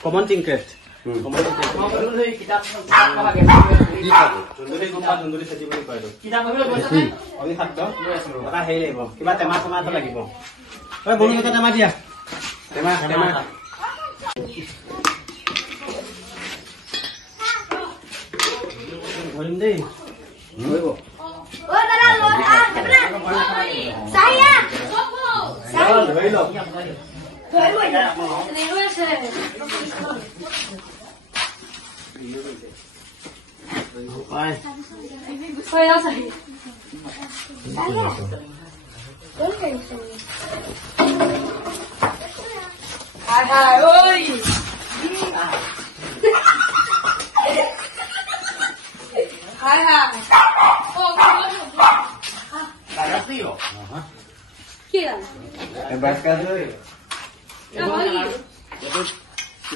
Common trinket.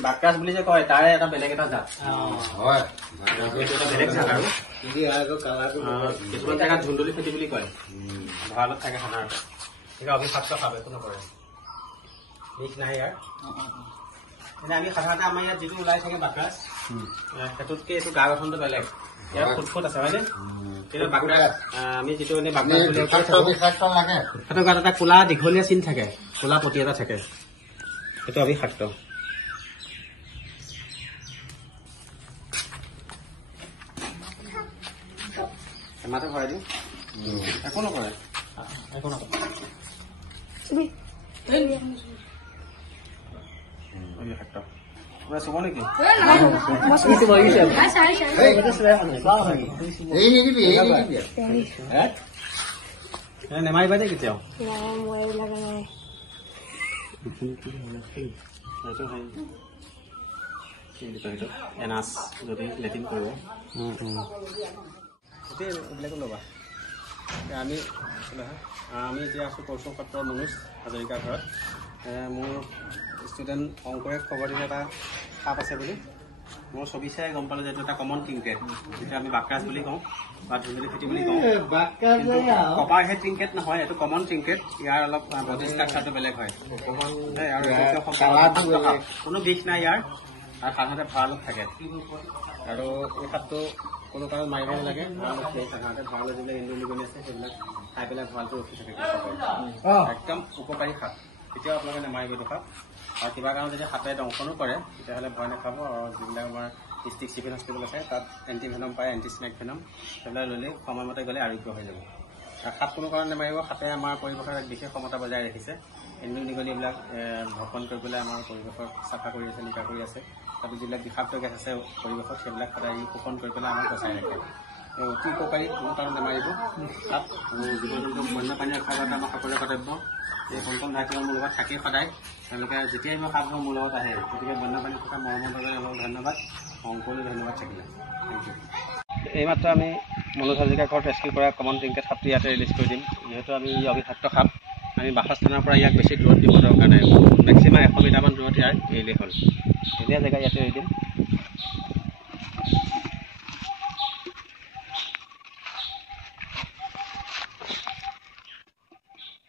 Bakas বুলি যে কয় তাৰে এটা বেলেগ এটা জাত হয় বেলেগ জাত আৰু কি আৰু কালাৰটো কিছুমান জায়গা ঝুন্দুলি খেতি বুলি কয় ভালত থাকে সাধাৰণতে ঠিক আছে অবিষাক্ত খাব একো নকৰে ঠিক নাই ইয়াৰ মানে আমি সাধাৰণতে আমাৰ ইয়াত যিটো ওলাই থাকে বাকাছ সেইটোতকে এইটো গা গঠনটো বেলেগ ইয়াৰ ফুট আছে হয়নে কিন্তু বাকাছ আমি যিটো এনে বাকাছ বুলি সেইটো গাত এটা কোলা দীঘলীয়া চিন থাকে কোলা পতি এটা থাকে সেইটো অবিষাক্ত মাতে ভৰাই দিওঁ একো নকৰে একো নকৰে চুব নেকি নেমাৰিবা দে কেতিয়াও এনাচ যদি লেট্ৰিন কৰিব এইবিলাকো ল'বা আমি এতিয়া আছোঁ কৌশল সত্ৰৰ মনোজ হাজৰিকাৰ ঘৰত মোৰ ষ্টুডেণ্ট অংকৰে খবৰ দিলে এটা সাপ আছে বুলি মোৰ ছবি চাই গম পালোঁ যে এইটো এটা কমন ট্ৰিংকেট যিটো আমি বাকাছ বুলি কওঁ বা ধুন্দুলি খেতি বুলি কওঁ কপাৰ হেড ট্ৰিংকেট নহয় এইটো কমন ট্ৰিংকেট ইয়াৰ অলপ বডি ষ্ট্ৰাকচাৰটো বেলেগ হয় আৰু কোনো বিষ নাই ইয়াৰ আৰু সাধাৰণতে ভঁৰালত থাকে আৰু এই সাপটো কোনো কাৰণত মাৰিব নালাগে সাধাৰণতে ভঁৰালত যিবিলাক ইন্দুলিগনি আছে সেইবিলাক খাই পেলাই ভঁৰালটো ৰখি থাকে একদম উপকাৰী সাপ কেতিয়াও আপোনালোকে নেমাৰিব এইটো সাপ আৰু কিবা কাৰণত যদি সাপে দংশনো কৰে তেতিয়াহ'লে ভয় নাখাব আৰু যিবিলাক আমাৰ ডিষ্ট্ৰিক্ট চিভিল হস্পিটেল আছে তাত এণ্টিভেনম পায় এণ্টিস্নেক ভেনম সেইবিলাক ল'লে সময়মতে গ'লে আৰোগ্য হৈ যাব আৰু সাপ কোনো কাৰণে নেমাৰিব সাপে আমাৰ পৰিৱেশৰ এক বিশেষ ক্ষমতা বজাই ৰাখিছে ইন্দুলিগনি এইবিলাক ভক্ষণ কৰি পেলাই আমাৰ পৰিৱেশক চাফা কৰি আছে নিকা কৰি আছে তাতো যিবিলাক বিষাক্ত গেছ আছে পৰিৱেশত সেইবিলাক সদায় শোষণ কৰি পেলাই আমাক বচাই ৰাখে অতি উপকাৰী কোনো কাৰণে নেমাৰিব তাত জীৱ জন্তু বন্যপ্ৰাণী ৰক্ষা কৰাটো আমাৰ সকলোৰে কৰ্তব্য এই কণ্টন ভাইটিৰ মোৰ লগত থাকেই সদায় তেওঁলোকে যেতিয়াই মই সাপবোৰ মোৰ লগত আহে গতিকে বন্যপ্ৰাণী থকা মৰমৰ বাবে অলপ ধন্যবাদ অংকলৈ ধন্যবাদ থাকিলে থেংক ইউ এইমাত্ৰ আমি মনোজ হাজৰিকাৰ ঘৰত ৰেস্কিউ কৰা কমন ট্ৰিংকেট সাপটো ইয়াতে ৰিলিজ কৰি দিম যিহেতু আমি অবিষাক্ত সাপ আমি বাসস্থানৰ পৰা ইয়াক বেছি দূৰত দিব দৰকাৰ নাই মেক্সিমাম 100 মিটাৰমান দূৰত ইয়াৰ এৰিলেই হ'ল ধুনীয়া জেগা ইয়াতে এৰি দিম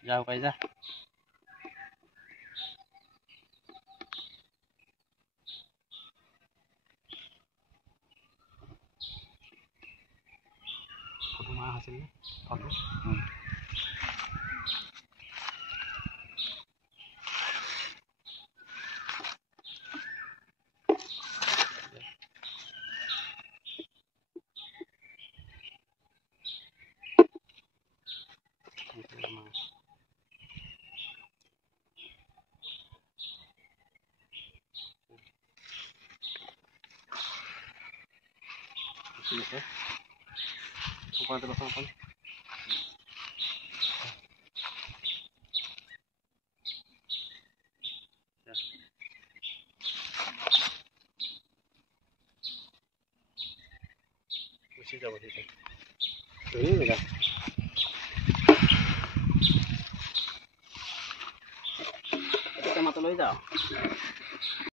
যা পাই যা ফটো মাৰা আছিল ফটো ऊपर ঠিক আছে ধুনীয়া জেগা মাতো লৈ যাওঁ